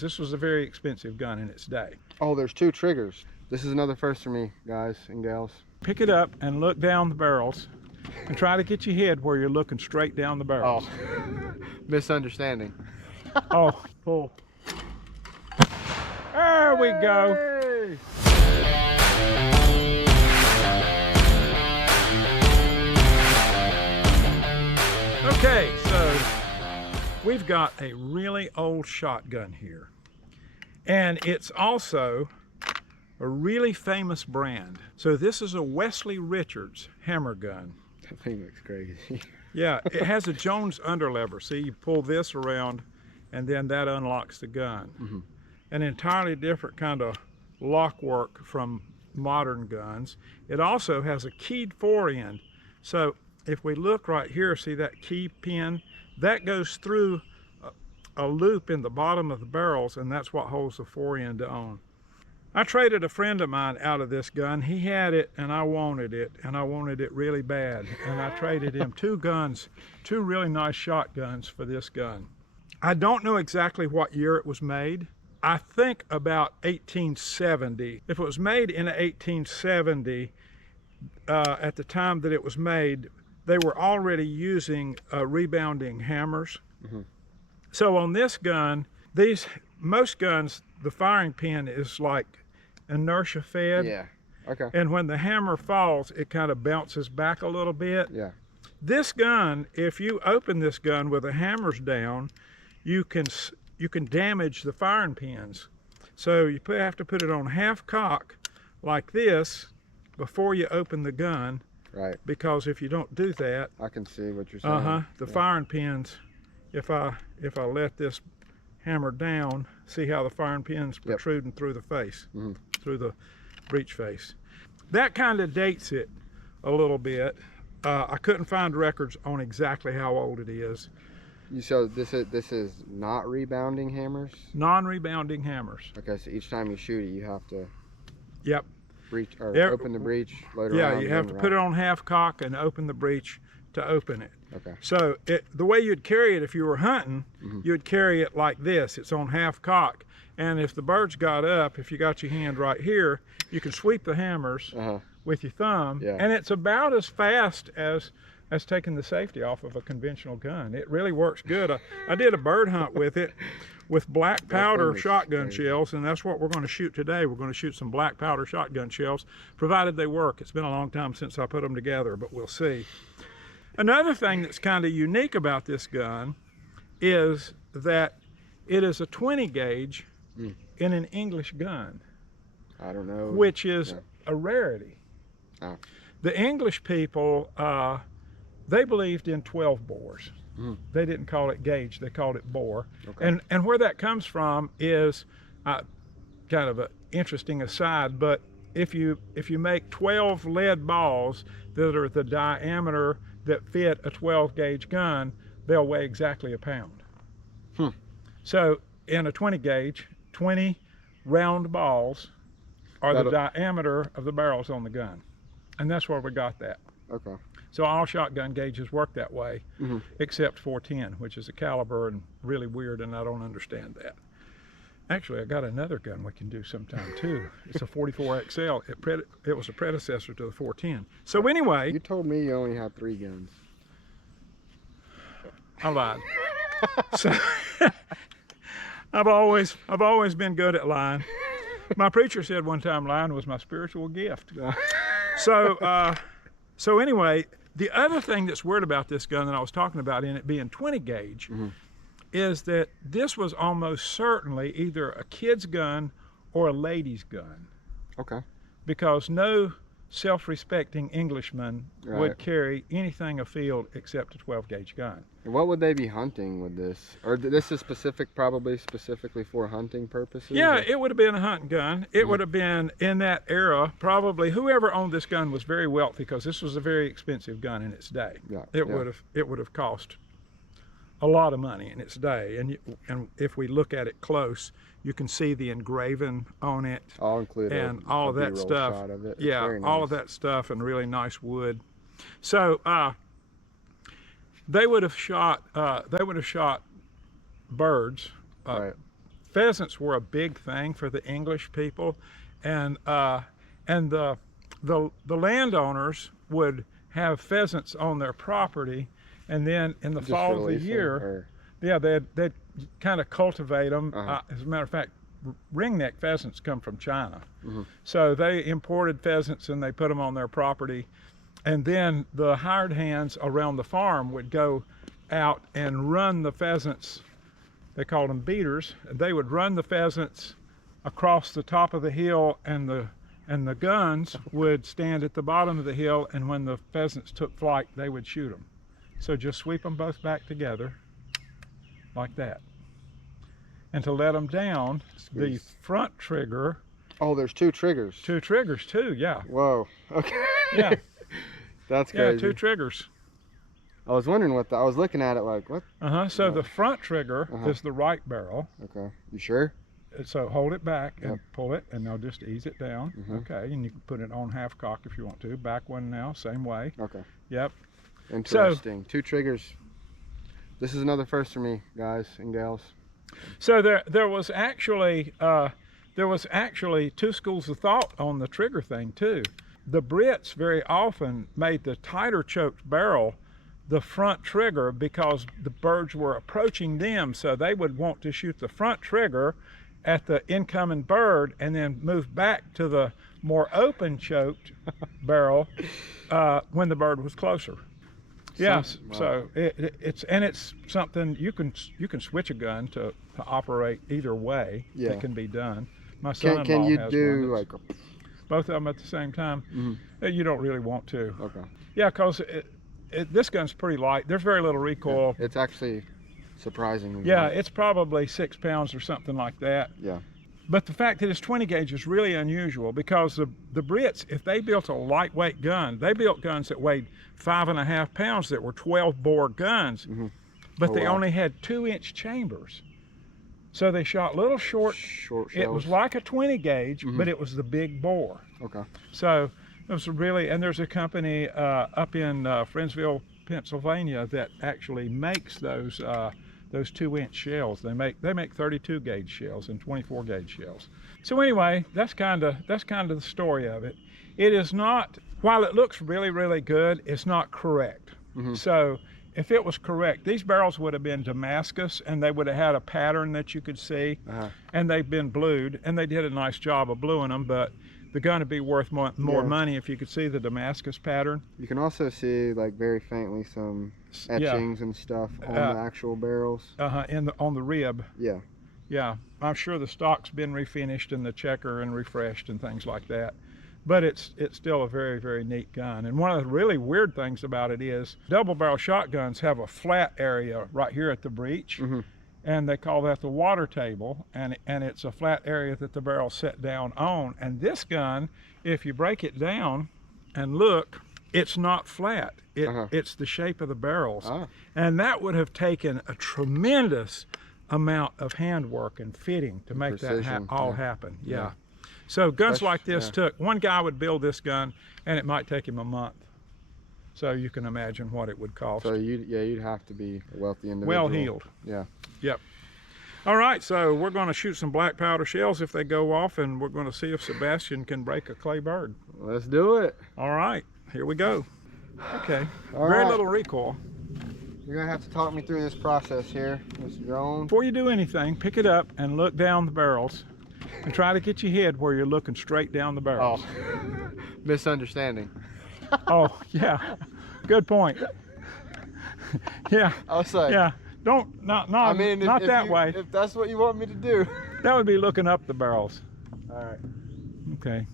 This was a very expensive gun in its day. Oh, there's 2 triggers. This is another first for me, guys and gals. Pick it up and look down the barrels and try to get your head where you're looking straight down the barrels. Oh, misunderstanding. Oh, pull. There we go. Hey! Okay, so we've got a really old shotgun here. And it's also a really famous brand. So this is a Wesley Richards hammer gun. That thing looks crazy. Yeah, it has a Jones underlever. See, you pull this around and then that unlocks the gun. Mm-hmm. An entirely different kind of lock work from modern guns. It also has a keyed forend. So if we look right here, see that key pin? That goes through a loop in the bottom of the barrels, and that's what holds the forend on. I traded a friend of mine out of this gun. He had it and I wanted it, and I wanted it really bad. And I traded him 2 guns, 2 really nice shotguns for this gun. I don't know exactly what year it was made. I think about 1870. If it was made in 1870, at the time that it was made, they were already using rebounding hammers. Mm-hmm. So on this gun, most guns, the firing pin is like inertia fed. Yeah, okay. And when the hammer falls, it kind of bounces back a little bit. Yeah. This gun, if you open this gun with the hammers down, you can damage the firing pins. So you have to put it on half cock like this before you open the gun. Right. Because if you don't do that, I can see what you're saying. the firing pins, if I let this hammer down, see how the firing pin's protruding through the face, through the breech face. That kind of dates it a little bit. I couldn't find records on exactly how old it is. So this is not rebounding hammers? Non-rebounding hammers. Okay, so each time you shoot it, you have to breech or open the breech, load it around. Yeah, you have to put it on half cock and open the breech to open it. Okay. So the way you'd carry it if you were hunting, you'd carry it like this. It's on half cock. And if the birds got up, if you got your hand right here, you can sweep the hammers with your thumb. Yeah. And it's about as fast as taking the safety off of a conventional gun. It really works good. I did a bird hunt with it with black powder shotgun shells, and that's what we're going to shoot today. We're going to shoot some black powder shotgun shells, provided they work. It's been a long time since I put them together, but we'll see. Another thing that's kind of unique about this gun is that it is a 20 gauge in an English gun. I don't know. Which is a rarity. Oh. The English people, they believed in 12 bores. They didn't call it gauge, they called it bore. Okay. And where that comes from is kind of an interesting aside, but if you make 12 lead balls that are the diameter that fit a 12 gauge gun, they'll weigh exactly a pound. So in a 20 gauge, 20 round balls are the diameter of the barrels on the gun. And that's where we got that. Okay. So all shotgun gauges work that way, except 410, which is a caliber and really weird, and I don't understand that. Actually, I got another gun we can do sometime too. It's a 44 XL. It was a predecessor to the 410. So anyway, you told me you only had 3 guns. I lied. So I've always been good at lying. My preacher said one time lying was my spiritual gift. So anyway, the other thing that's weird about this gun that I was talking about in it being 20 gauge is that this was almost certainly either a kid's gun or a lady's gun. Okay. Because no self-respecting Englishman would carry anything afield except a 12 gauge gun. And what would they be hunting with this? Or this is probably specifically for hunting purposes? Yeah, it would have been a hunting gun. It would have been, in that era, probably whoever owned this gun was very wealthy, because this was a very expensive gun in its day. Yeah, it would have cost a lot of money in its day, and if we look at it close, you can see the engraving on it. I'll include and all of that stuff. Shot of it. Yeah, nice. All of that stuff and really nice wood. So they would have shot birds pheasants were a big thing for the English people, and the landowners would have pheasants on their property, and then in the fall of the year, yeah, they'd kind of cultivate them. As a matter of fact, ringneck pheasants come from China. So they imported pheasants and they put them on their property, and then the hired hands around the farm would go out and run the pheasants. They called them beaters. They would run the pheasants across the top of the hill, and the guns would stand at the bottom of the hill, and when the pheasants took flight, they would shoot them. So just sweep them both back together like that. And to let them down, the front trigger. Oh, there's 2 triggers. 2 triggers too, yeah. Whoa, okay. Yeah. That's crazy. Yeah, 2 triggers. I was wondering what I was looking at it like, what? So the front trigger is the right barrel. Okay, you sure? So hold it back and pull it, and they'll just ease it down. Okay, and you can put it on half cock if you want to. Back one now, same way. Okay. Yep. Interesting. 2 triggers. This is another first for me, guys and gals. So there was actually 2 schools of thought on the trigger thing too. The Brits very often made the tighter choked barrel the front trigger because the birds were approaching them, so they would want to shoot the front trigger at the incoming bird and then move back to the more open choked barrel when the bird was closer. Yes, wow. So it's something you can switch a gun to operate either way. Yeah. It can be done. My son-in-law can you has do one like both of them at the same time? You don't really want to. Okay. Yeah, because this gun's pretty light. There's very little recoil. Yeah, it's actually surprisingly light. It's probably 6 pounds or something like that. Yeah. But the fact that it's 20 gauge is really unusual, because the Brits, if they built a lightweight gun, they built guns that weighed 5.5 pounds that were 12 bore guns, but they only had 2-inch chambers. So they shot little short shells. It was like a 20 gauge, but it was the big bore. Okay. So it was really, and there's a company up in Friendsville, Pennsylvania, that actually makes those 2-inch shells. They make 32 gauge shells and 24 gauge shells. So anyway, that's kind of the story of it. It is not, while it looks really, really good, it's not correct. So if it was correct, these barrels would have been Damascus, and they would have had a pattern that you could see, and they've been blued, and they did a nice job of bluing them, but the gun would be worth more money if you could see the Damascus pattern. You can also see, like, very faintly some etchings and stuff on the actual barrels. On the rib. Yeah. Yeah, I'm sure the stock's been refinished and the checker and refreshed and things like that. But it's still a very, very neat gun. And one of the really weird things about it is double barrel shotguns have a flat area right here at the breech. And they call that the water table, and it's a flat area that the barrel's set down on. And this gun, if you break it down and look, it's not flat. It's the shape of the barrels. And that would have taken a tremendous amount of handwork and fitting to make that all happen. Yeah. So guns like this took, one guy would build this gun, and it might take him a month. So you can imagine what it would cost. So you'd have to be a wealthy individual. Well heeled. Yeah. Yep. All right, so we're going to shoot some black powder shells if they go off, and we're going to see if Sebastian can break a clay bird. Let's do it. All right, here we go. Okay, very little recoil. You're going to have to talk me through this process here, Mr. Jones. Before you do anything, pick it up and look down the barrels, and try to get your head where you're looking straight down the barrels. Oh, misunderstanding. Oh, yeah, good point. Yeah. I'll say. Yeah. Not that way. If that's what you want me to do. That would be looking up the barrels. All right. Okay.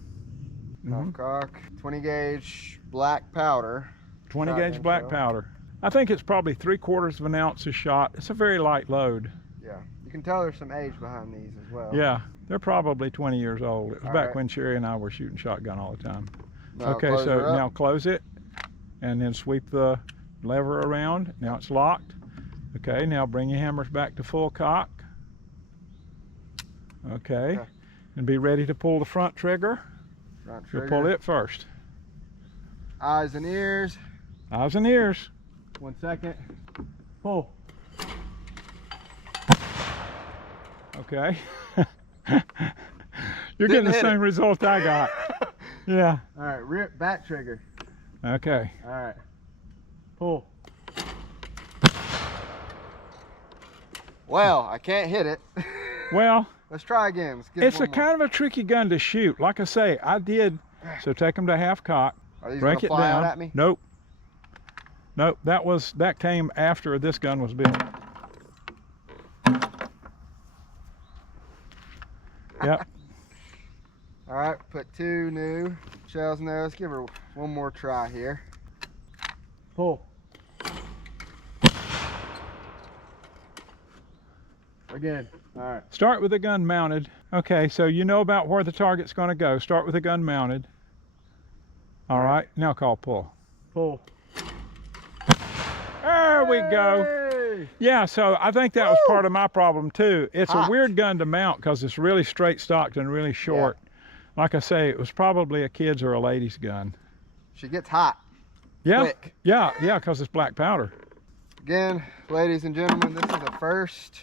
Half cock, 20 gauge black powder. 20 gauge black powder. I think it's probably 3/4 of an ounce a shot. It's a very light load. Yeah. You can tell there's some age behind these as well. Yeah. They're probably 20 years old. It was back when Sherry and I were shooting shotgun all the time. Now okay, so now close it and then sweep the lever around. Now it's locked. Okay, now bring your hammers back to full cock. Okay, and be ready to pull the front trigger. You'll pull it first. Eyes and ears. Eyes and ears. 1 second. Pull. Okay. You're getting the same result I got. Yeah. All right, rear back trigger. Okay. All right. Pull. Well, I can't hit it. Well, let's try again. Let's get it's one a more. kind of a tricky gun to shoot. Like I say, I did. So take them to half cock. Are these break gonna it fly down. out at me? Nope. Nope. That came after this gun was built. Yep. All right, put 2 new shells in there. Let's give her one more try here. Pull. Again. All right. Start with the gun mounted. Okay, so you know about where the target's going to go. Start with the gun mounted. All right. Now call pull. Pull. There we go. Hey! Yeah, so I think that was part of my problem too. It's Hot. a weird gun to mount because it's really straight stocked and really short. Like I say, it was probably a kid's or a lady's gun. She gets hot. Yeah, Quick. yeah, because it's black powder. Again, ladies and gentlemen, this is a first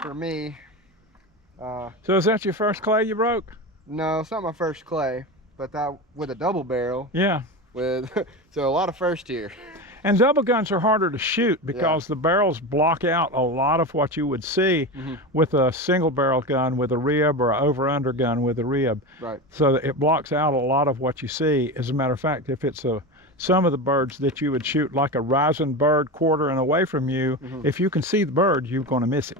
for me. So is that your first clay you broke? No, it's not my first clay, but that with a double barrel. Yeah. So a lot of first here. And double guns are harder to shoot because the barrels block out a lot of what you would see with a single barrel gun with a rib or an over-under gun with a rib. Right. So that it blocks out a lot of what you see. As a matter of fact, if it's some of the birds that you would shoot like a rising bird quartering away from you, if you can see the bird, you're going to miss it.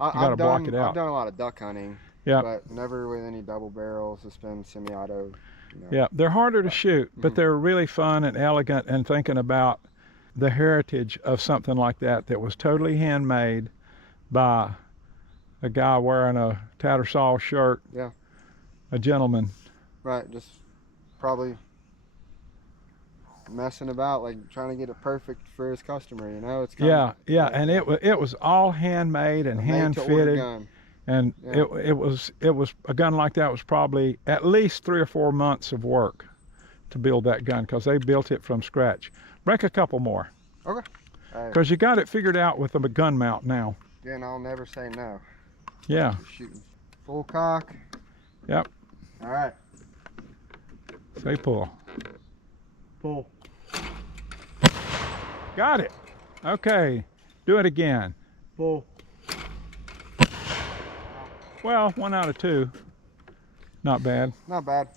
You got to block it out. I've done a lot of duck hunting. Yeah. But never with any double barrels. It's been semi-auto. You know. Yeah, they're harder to shoot, but they're really fun and elegant, and thinking about the heritage of something like that was totally handmade by a guy wearing a Tattersall shirt. Yeah. A gentleman. Right, just probably messing about, like trying to get it perfect for his customer, you know? It's Yeah, and it was all handmade and hand fitted. And it was a gun like that was probably at least 3 or 4 months of work to build that gun because they built it from scratch. Break a couple more. Okay. Because you got it figured out with a gun mount now. Again, I'll never say no. Yeah. Just shooting full cock. Yep. All right. Say pull. Pull. Got it. Okay. Do it again. Pull. Well, 1 out of 2. Not bad. Not bad.